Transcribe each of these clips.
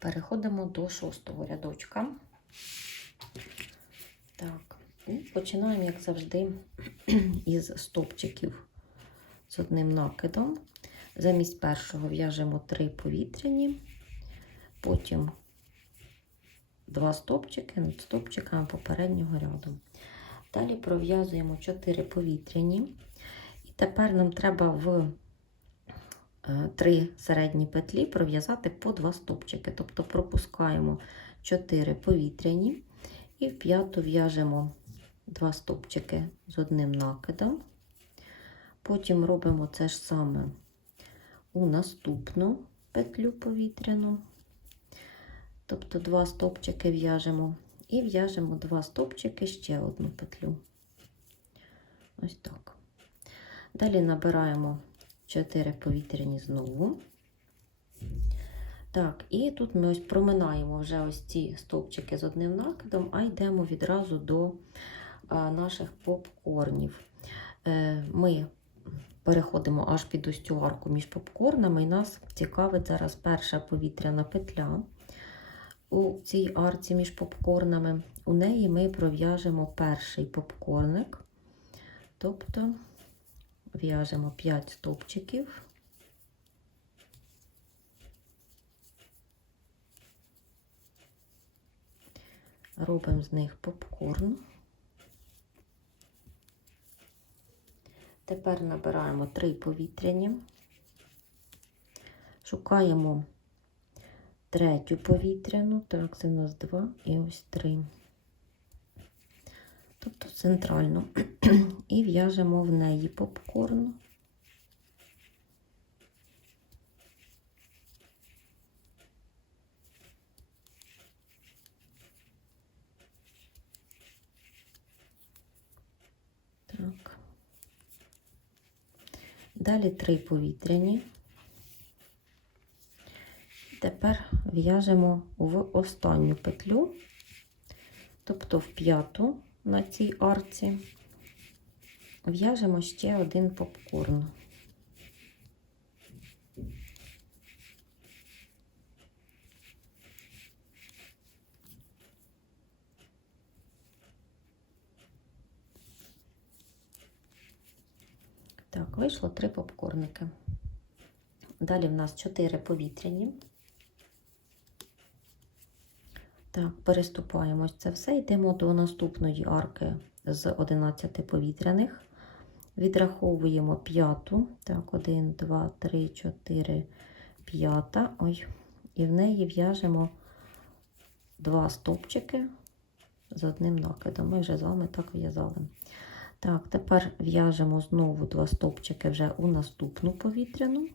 Переходимо до шостого рядочка. Так, і починаємо, як завжди, із стопчиків з одним накидом. Замість першого в'яжемо три повітряні, потім два стопчики над стопчиками попереднього ряду. Далі пров'язуємо 4 повітряні. І тепер нам треба в е, три середні петлі пров'язати по два стопчики. Тобто пропускаємо 4 повітряні і в п'яту в'яжемо два стопчики з одним накидом. Потім робимо це ж саме у наступну петлю повітряну. Тобто два стопчики в'яжемо і в'яжемо два стопчики ще одну петлю. Ось так. Далі набираємо 4 повітряні знову. Так, і тут ми ось проминаємо вже ось ці стовпчики з одним накидом, а йдемо відразу до наших попкорнів. Е, ми переходимо аж під ось цю арку між попкорнами, і нас цікавить зараз перша повітряна петля. У цій арці між попкорнами. У неї ми пров'яжемо перший попкорник, тобто в'яжемо 5 стовпчиків. Робимо з них попкорн. Тепер набираємо 3 повітряні, шукаємо третю повітряну, так, це у нас 2 і ось 3. Тобто центральну. І в'яжемо в неї попкорн. Так. Далі три повітряні. Тепер в'яжемо в останню петлю, тобто в п'яту на цій арці, в'яжемо ще один попкорн. Так, вийшло три попкорники. Далі в нас 4 повітряні. Так, переступаємо це все, йдемо до наступної арки з 11 повітряних. Відраховуємо п'яту. Так, 1, 2, 3, 4, 5. Ой, і в неї в'яжемо два стопчики з одним накидом. Ми вже з вами так в'язали. Так, тепер в'яжемо знову два стопчики вже у наступну повітряну.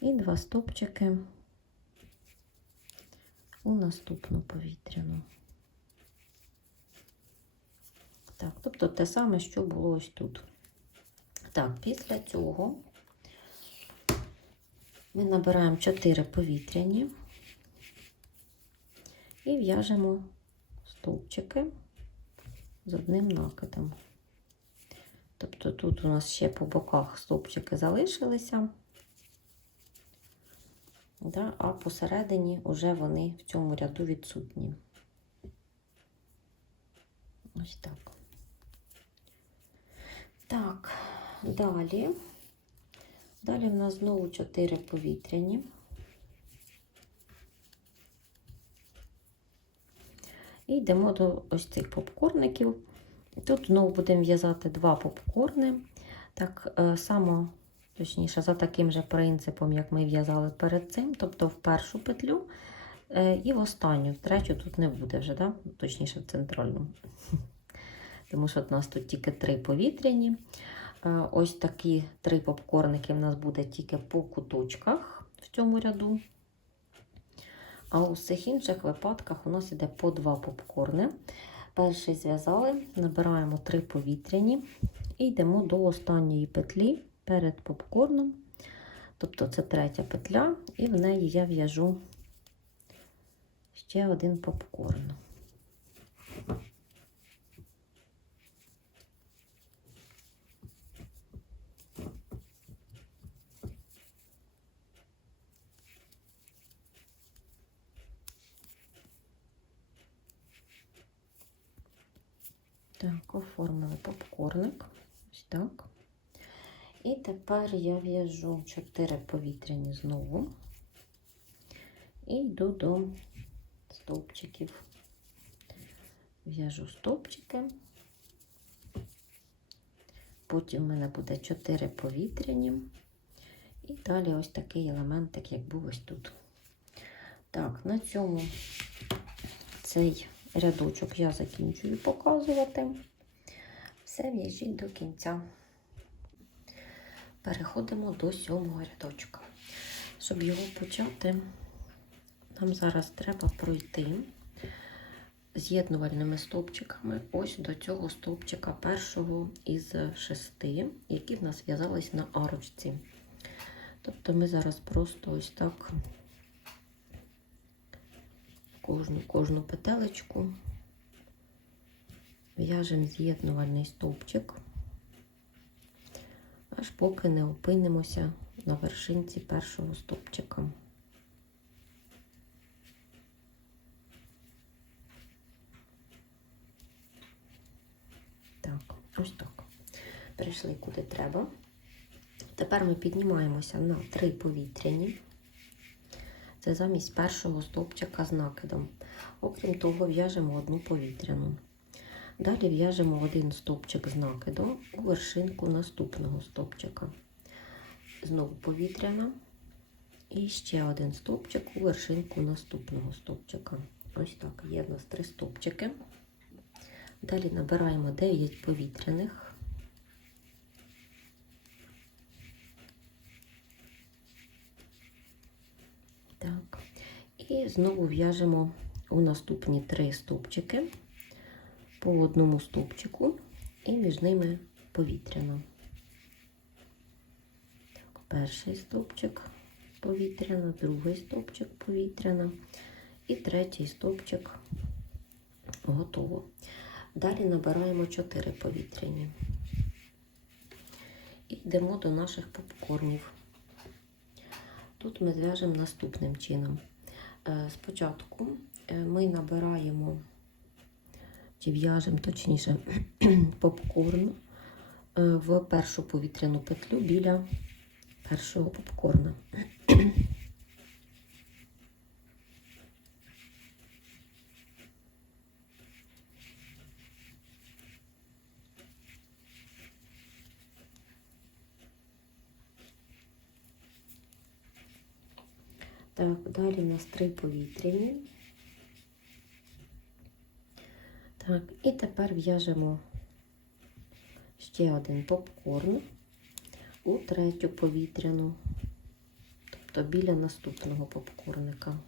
І два стопчики у наступну повітряну. Так, тобто те саме, що було ось тут. Так, після цього ми набираємо 4 повітряні і в'яжемо стовпчики з одним накидом. Тобто тут у нас ще по боках стовпчики залишилися. Да, а посередині вже вони в цьому ряду відсутні. Ось так. Так, далі. Далі в нас знову 4 повітряні. І йдемо до ось цих попкорників. Тут знову будемо в'язати два попкорни. Так е, само Точніше, за таким же принципом, як ми в'язали перед цим, тобто в першу петлю е, і в останню, в третю тут не буде вже, да? точніше, в центральну. Тому що у нас тут тільки три повітряні. Е, ось такі три попкорники в нас буде тільки по куточках в цьому ряду. А у всіх інших випадках у нас іде по два попкорни. Перший зв'язали, набираємо три повітряні і йдемо до останньої петлі перед попкорном. Тобто це третя петля, і в неї я в'яжу ще один попкорн. Так, оформили попкорник. Ось так. І тепер я в'яжу 4 повітряні знову. І йду до стовпчиків. В'яжу стовпчики. Потім в мене буде 4 повітряні. І далі ось такий елементик, як був ось тут. Так, на цьому цей рядочок я закінчую показувати. Все в'яжіть до кінця. Переходимо до сьомого рядочка. Щоб його почати, нам зараз треба пройти з'єднувальними стовпчиками ось до цього стовпчика першого із шести, які в нас в'язались на арочці. Тобто ми зараз просто ось так кожну, кожну петелечку в'яжемо з'єднувальний стовпчик, аж поки не опинимося на вершинці першого стовпчика. Так, ось так. Прийшли куди треба. Тепер ми піднімаємося на три повітряні. Це замість першого стовпчика з накидом. Окрім того, в'яжемо одну повітряну. Далі в'яжемо один стовпчик з накидом у вершинку наступного стовпчика. Знову повітряна. І ще один стовпчик у вершинку наступного стовпчика. Ось так, є в нас три стовпчики. Далі набираємо 9 повітряних. Так. І знову в'яжемо у наступні три стовпчики по одному стовпчику і між ними повітряно. Так, перший стовпчик повітряно, другий стовпчик повітряно і третій стовпчик готово. Далі набираємо 4 повітряні. І йдемо до наших попкорнів. Тут ми зв'яжемо наступним чином. Е, Спочатку е, ми набираємо, чи в'яжемо точніше, попкорн е, в першу повітряну петлю біля першого попкорна. Так, далі у нас три повітряні. Так, і тепер в'яжемо ще один попкорн у третю повітряну, тобто біля наступного попкорника.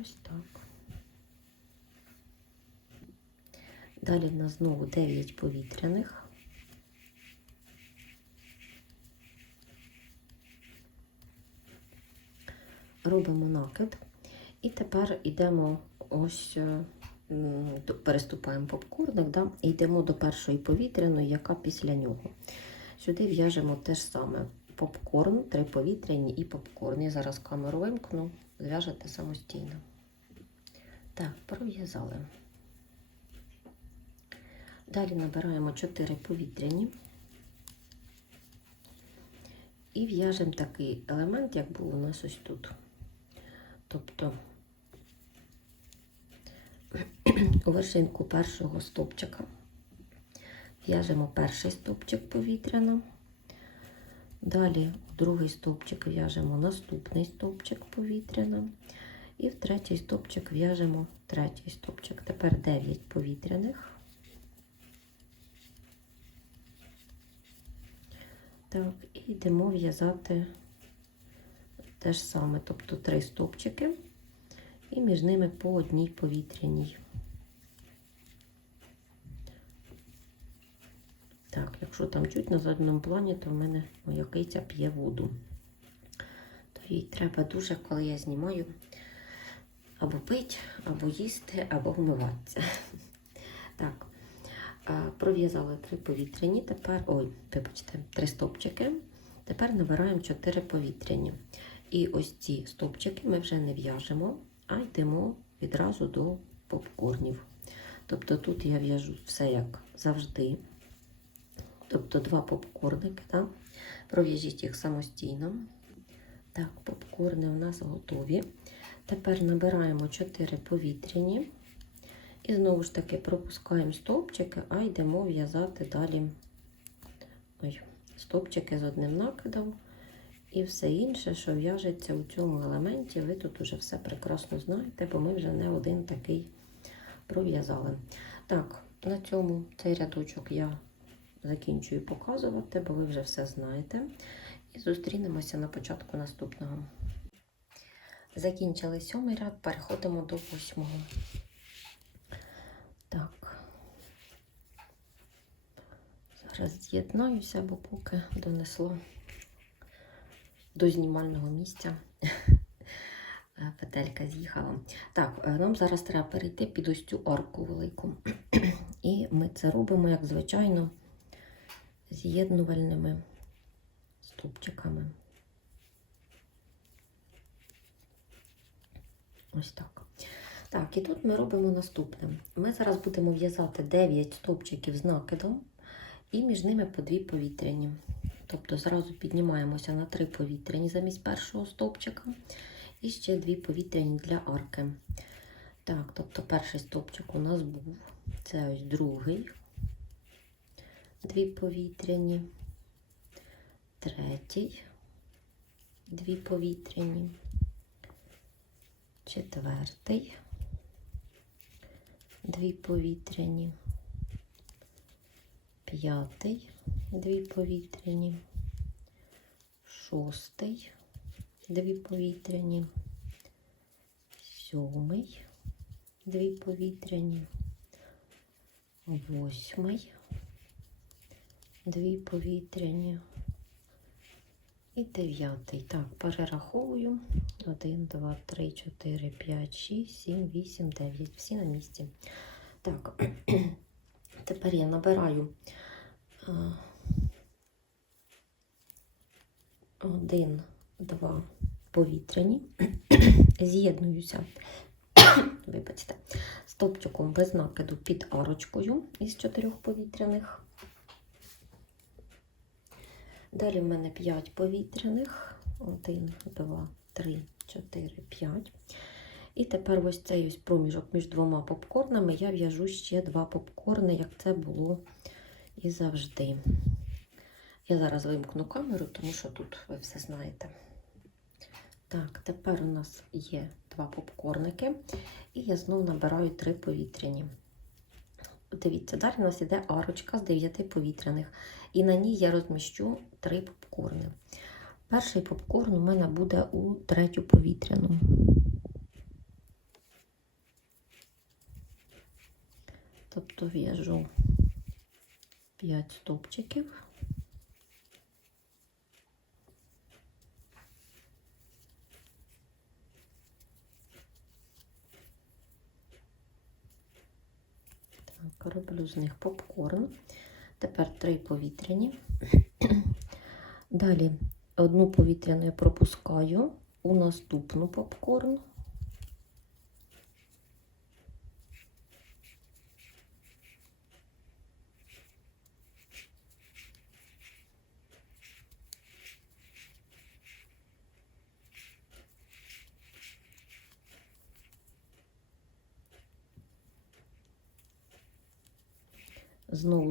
Ось так. Далі в нас знову 9 повітряних. Робимо накид. І тепер йдемо ось, е, переступаємо попкорник, да, і йдемо до першої повітряної, яка після нього. Сюди в'яжемо те ж саме попкорн, три повітряні і попкорн. Я зараз камеру вимкну, зв'яжете самостійно. Так, пров'язали. Далі набираємо 4 повітряні і в'яжемо такий елемент, як був у нас ось тут. Тобто у вершинку першого стовпчика в'яжемо перший стовпчик повітряно. Далі в другий стовпчик в'яжемо наступний стовпчик повітряно. І в третій стовпчик в'яжемо третій стовпчик. Тепер 9 повітряних. Так, і йдемо в'язати те ж саме, тобто три стовпчики, і між ними по одній повітряній. Так, якщо там чуть на задньому плані, то в мене моя киця п'є воду. То їй треба дуже, коли я знімаю, або пить, або їсти, або вмиватися. Так, Пров'язали три повітряні, тепер, ой, вибачте, три стовпчики. Тепер набираємо 4 повітряні. І ось ці стовпчики ми вже не в'яжемо, а йдемо відразу до попкорнів. Тобто тут я в'яжу все як завжди. Тобто два попкорники, так? пров'яжіть їх самостійно. Так, попкорни у нас готові. Тепер набираємо 4 повітряні. І знову ж таки пропускаємо стовпчики, а йдемо в'язати далі ой, стовпчики з одним накидом. І все інше, що в'яжеться у цьому елементі, ви тут уже все прекрасно знаєте, бо ми вже не один такий пров'язали. Так, на цьому цей рядочок я закінчую показувати, бо ви вже все знаєте. І зустрінемося на початку наступного. Закінчили сьомий ряд, переходимо до восьмого. Так. Зараз з'єднаюся, бо поки донесло до знімального місця. Петелька з'їхала. Так, е, нам зараз треба перейти під ось цю арку велику. І ми це робимо, як звичайно, з'єднувальними стовпчиками. Ось так. Так, і тут ми робимо наступне. Ми зараз будемо в'язати 9 стовпчиків з накидом і між ними по 2 повітряні. Тобто зразу піднімаємося на 3 повітряні замість першого стовпчика. І ще 2 повітряні для арки. Так, тобто перший стовпчик у нас був. Це ось другий. Дві повітряні. Третій. Дві повітряні. Четвертий. Дві повітряні. П'ятий. Дві повітряні. Шостий. Дві повітряні. Сьомий. Дві повітряні. Восьмий. Дві повітряні. І дев'ятий. Так, перераховую. 1, 2, 3, 4, 5, 6, 7, 8, 9. Всі на місці. Так, тепер я набираю а, один, два повітряні, з'єднуюся, вибачте, стовпчиком без накиду під арочкою із чотирьох повітряних. Далі в мене 5 повітряних. 1, 2, 3, 4, 5. І тепер ось цей ось проміжок між двома попкорнами я в'яжу ще два попкорни, як це було і завжди. Я зараз вимкну камеру, тому що тут ви все знаєте. Так, тепер у нас є два попкорники, і я знову набираю три повітряні. Дивіться, далі у нас йде арочка з 9 повітряних, і на ній я розміщу три попкорни. Перший попкорн у мене буде у третю повітряну. Тобто в'яжу 5 стовпчиків. Так, роблю з них попкорн. Тепер три повітряні. Далі одну повітряну я пропускаю у наступну попкорн.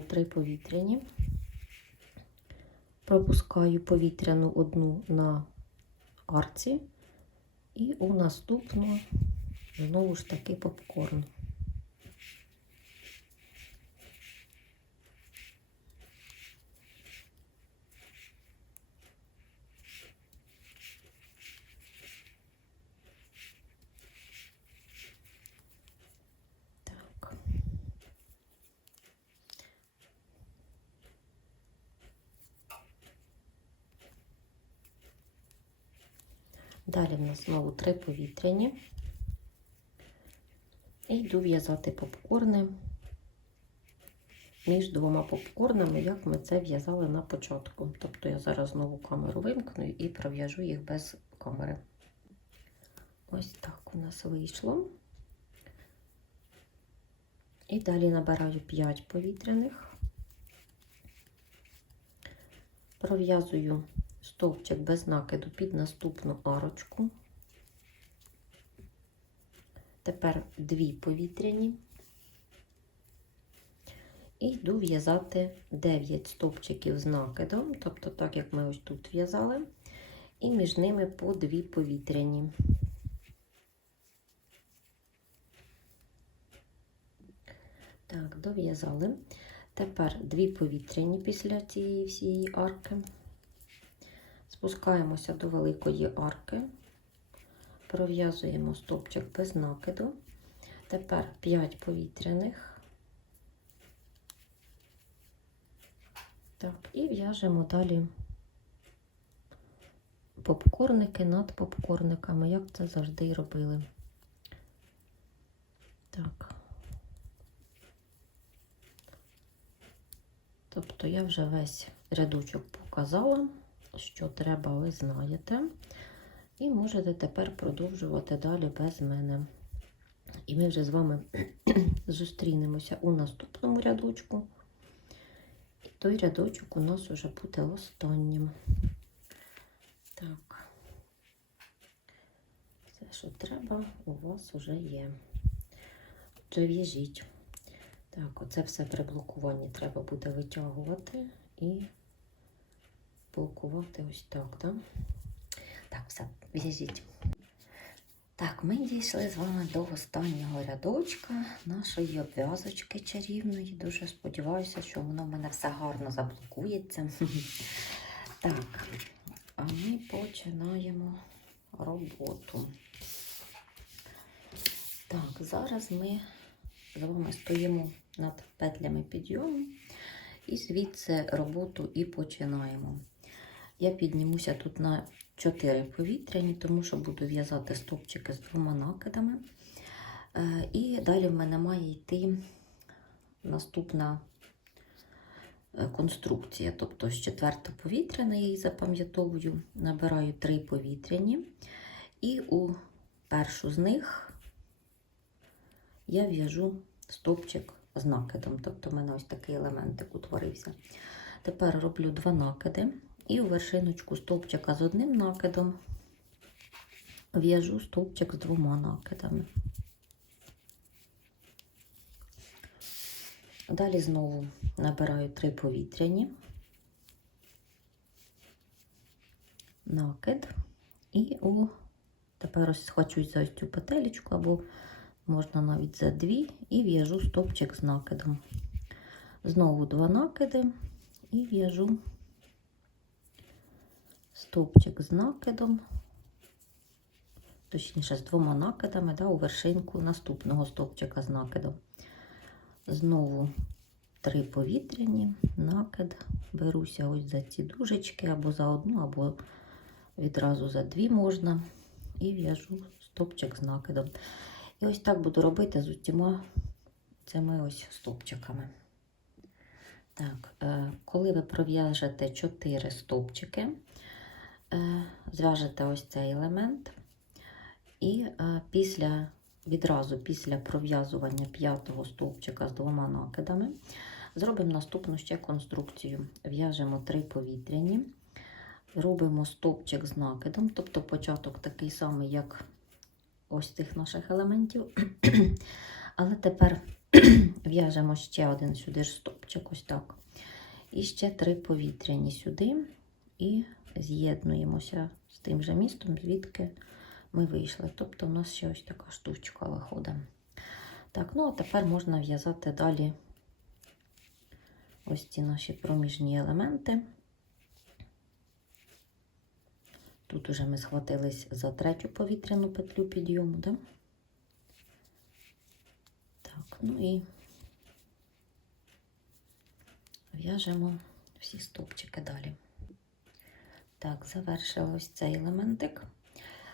Три повітряні. Пропускаю повітряну одну на арці, і у наступну знову ж таки попкорн. Так. Далі в нас знову три повітряні. І йду в'язати попкорни між двома попкорнами, як ми це в'язали на початку. Тобто я зараз знову камеру вимкну і пров'яжу їх без камери. Ось так у нас вийшло. І далі набираю 5 повітряних, пров'язую стовпчик без накиду під наступну арочку. Тепер дві повітряні. І йду в'язати 9 стовпчиків з накидом, тобто так, як ми ось тут в'язали, і між ними по дві повітряні. Так, дов'язали. Тепер дві повітряні після цієї всієї арки. Спускаємося до великої арки, пров'язуємо стовпчик без накиду. Тепер 5 повітряних. Так, і в'яжемо далі попкорники над попкорниками, як це завжди робили. Так. Тобто я вже весь рядочок показала, що треба, ви знаєте. І можете тепер продовжувати далі без мене. І ми вже з вами зустрінемося у наступному рядочку. І той рядочок у нас вже буде останнім. Так, все, що треба, у вас вже є. Отже, в'яжіть. Так, оце все при блокуванні треба буде витягувати і блокувати ось так, так? Так, все, в'яжіть. Так, ми дійшли з вами до останнього рядочка нашої обв'язочки чарівної. Дуже сподіваюся, що воно в мене все гарно заблокується. Так, а ми починаємо роботу. Так, зараз ми з вами стоїмо над петлями підйому і звідси роботу і починаємо. Я піднімуся тут на 4 повітряні, тому що буду в'язати стовпчики з двома накидами. Е, І далі в мене має йти наступна е, конструкція. Тобто з четверта повітряна, я її запам'ятовую, набираю 3 повітряні, і у першу з них я в'яжу стовпчик з накидом. Тобто в мене ось такий елементик утворився. Тепер роблю два накиди і у вершиночку стовпчика з одним накидом в'яжу стовпчик з двома накидами. Далі знову набираю три повітряні, накид, і у тепер ось схвачусь за ось цю петелечку або можна навіть за дві, і в'яжу стовпчик з накидом. Знову два накиди і в'яжу стовпчик з накидом, точніше, з двома накидами да, у вершинку наступного стовпчика з накидом. Знову три повітряні, накид, беруся ось за ці дужечки, або за одну, або відразу за дві можна, і в'яжу стовпчик з накидом. І ось так буду робити з усіма цими ось стовпчиками. Так, е, коли ви пров'яжете 4 стовпчики, зв'яжете ось цей елемент, і е, після, відразу після пров'язування п'ятого стовпчика з двома накидами, зробимо наступну ще конструкцію. В'яжемо 3 повітряні, робимо стовпчик з накидом, тобто початок такий самий, як ось цих наших елементів. Але тепер в'яжемо ще один сюди ж стопчик, ось так. І ще три повітряні сюди, і з'єднуємося з тим же містом, звідки ми вийшли. Тобто, у нас ще ось така штучка виходить. Так, ну а тепер можна в'язати далі ось ці наші проміжні елементи. Тут уже ми схватились за третю повітряну петлю підйому, да? Так, ну і в'яжемо всі стовпчики далі. Так, завершили ось цей елементик.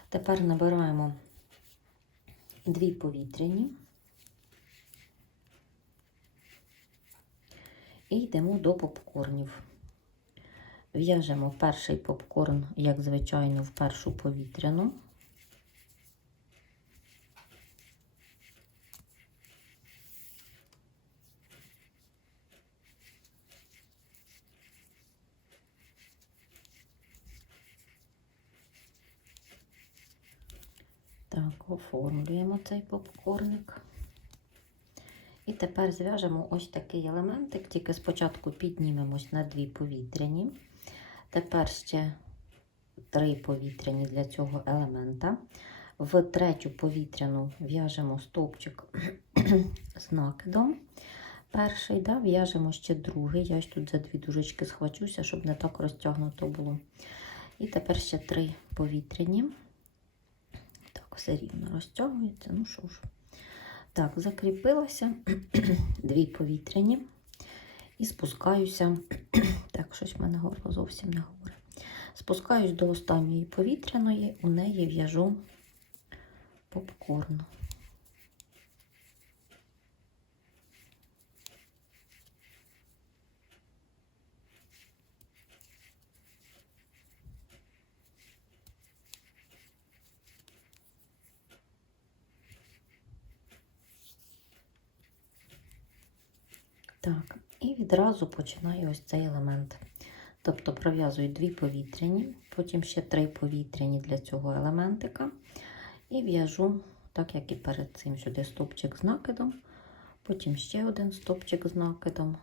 Тепер набираємо дві повітряні І йдемо до попкорнів. В'яжемо перший попкорн, як звичайно, в першу повітряну. Так, оформлюємо цей попкорник. І тепер зв'яжемо ось такий елементик, тільки спочатку піднімемось на дві повітряні. Тепер ще три повітряні для цього елемента. В третю повітряну в'яжемо стовпчик з накидом. Перший, да, в'яжемо ще другий. Я ось тут за дві дужечки схвачуся, щоб не так розтягнуто було. І тепер ще три повітряні. Все рівно розтягується. Ну що ж. Так, закріпилася дві повітряні і спускаюся. Так, щось в мене горло зовсім не говорить. Спускаюсь до останньої повітряної, у неї в'яжу попкорн. Так, і відразу починаю ось цей елемент. Тобто пров'язую дві повітряні, потім ще три повітряні для цього елементика. І в'яжу, так як і перед цим, сюди стопчик з накидом, потім ще один стопчик з накидом,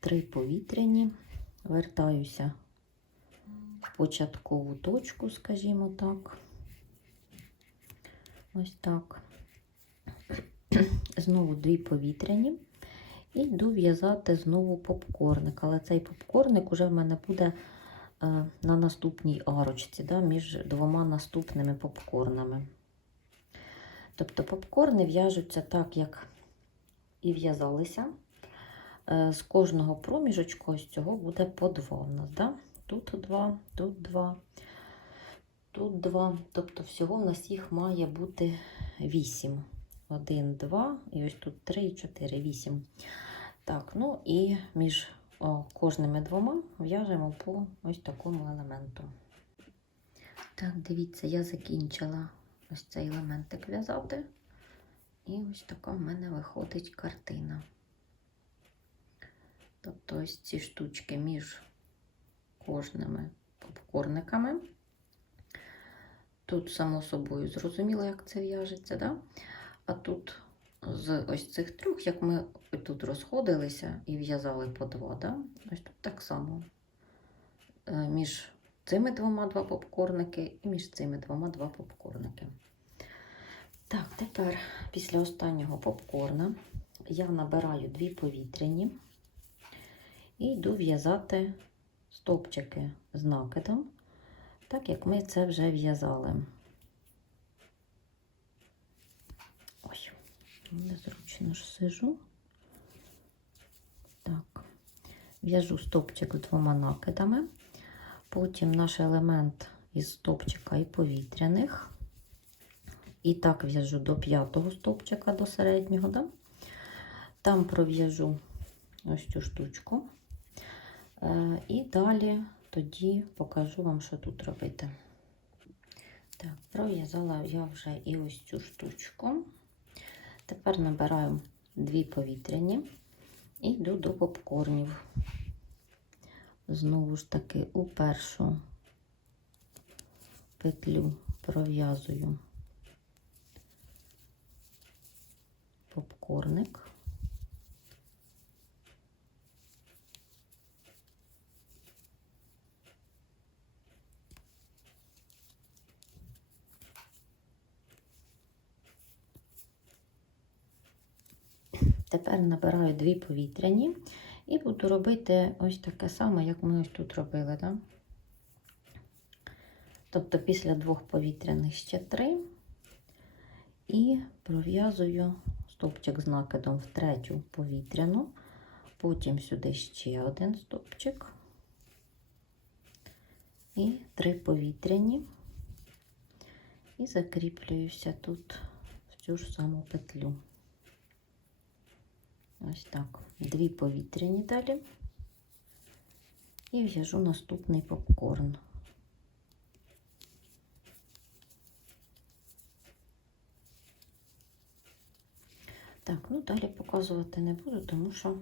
три повітряні, вертаюся в початкову точку, скажімо так. Ось так. Знову дві повітряні. І йду в'язати знову попкорник. Але цей попкорник уже в мене буде е, на наступній арочці, да, між двома наступними попкорнами. Тобто попкорни в'яжуться так, як і в'язалися. Е, з кожного проміжочку ось цього буде по два у нас. Да? Тут два, тут два, тут два. Тобто всього в нас їх має бути вісім. Один, два, і ось тут три, чотири, вісім. Так, ну і між кожними двома в'яжемо по ось такому елементу. Так, дивіться, я закінчила ось цей елементик в'язати. І ось така в мене виходить картина. Тобто ось ці штучки між кожними попкорниками. Тут, само собою, зрозуміло, як це в'яжеться, да? а тут з ось цих трьох, як ми тут розходилися і в'язали по два, да? ось тут так само е, між цими двома два попкорники і між цими двома два попкорники. Так, тепер після останнього попкорна я набираю дві повітряні і йду в'язати стовпчики з накидом, так як ми це вже в'язали. Ой, незручно ж сижу. Так, в'яжу стовпчик з двома накидами, потім наш елемент із стовпчика і повітряних. І так в'яжу до п'ятого стовпчика, до середнього. Да? Там пров'яжу ось цю штучку. Е, і далі тоді покажу вам, що тут робити. Так, пров'язала я вже і ось цю штучку. Тепер набираю дві повітряні і йду до попкорнів. Знову ж таки, у першу петлю пров'язую попкорник. Тепер набираю дві повітряні і буду робити ось таке саме, як ми ось тут робили. Да? Тобто після двох повітряних ще три і пров'язую стовпчик з накидом в третю повітряну, потім сюди ще один стовпчик і три повітряні, і закріплююся тут в цю ж саму петлю. Ось так. Дві повітряні далі. І в'яжу наступний попкорн. Так, ну далі показувати не буду, тому що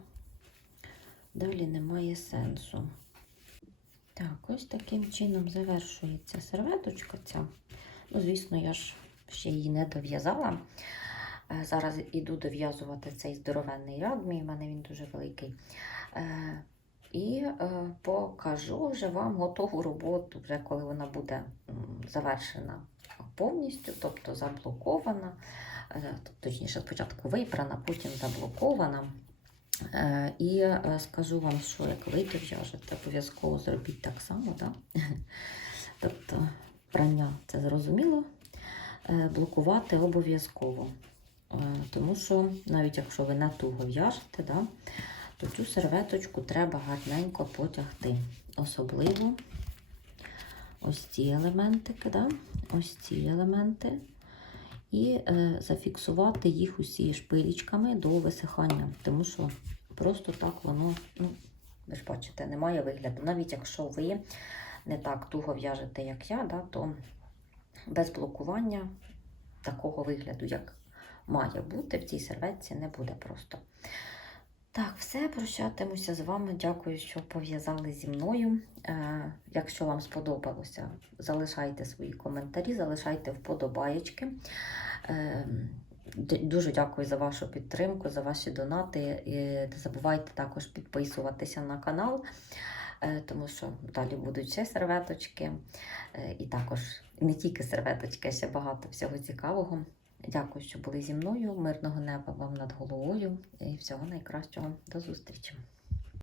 далі немає сенсу. Так, ось таким чином завершується серветочка ця. Ну, звісно, я ж ще її не дов'язала. Е, Зараз іду дов'язувати цей здоровенний ряд, мій в мене він дуже великий. Е, І е, покажу вже вам готову роботу, вже коли вона буде завершена повністю, тобто заблокована. Точніше, спочатку випрана, потім заблокована. І скажу вам, що як ви дов'яжете, обов'язково зробіть так само. Да? Тобто прання це зрозуміло, блокувати обов'язково. Е, Тому що навіть якщо ви не туго в'яжете, да, то цю серветочку треба гарненько потягти. Особливо ось ці елементики, да? ось ці елементи. І е, зафіксувати їх усі шпилічками до висихання, тому що просто так воно, ну, ви ж бачите, немає вигляду. Навіть якщо ви не так туго в'яжете, як я, да, то без блокування такого вигляду, як має бути в цій серветці, не буде просто. Так, все, прощатимуся з вами. Дякую, що пов'язали зі мною. Е, якщо вам сподобалося, залишайте свої коментарі, залишайте вподобаєчки. Е, Дуже дякую за вашу підтримку, за ваші донати. І не забувайте також підписуватися на канал, е, тому що далі будуть ще серветочки. Е, І також не тільки серветочки, а ще багато всього цікавого. Дякую, що були зі мною. Мирного неба вам над головою і всього найкращого. До зустрічі!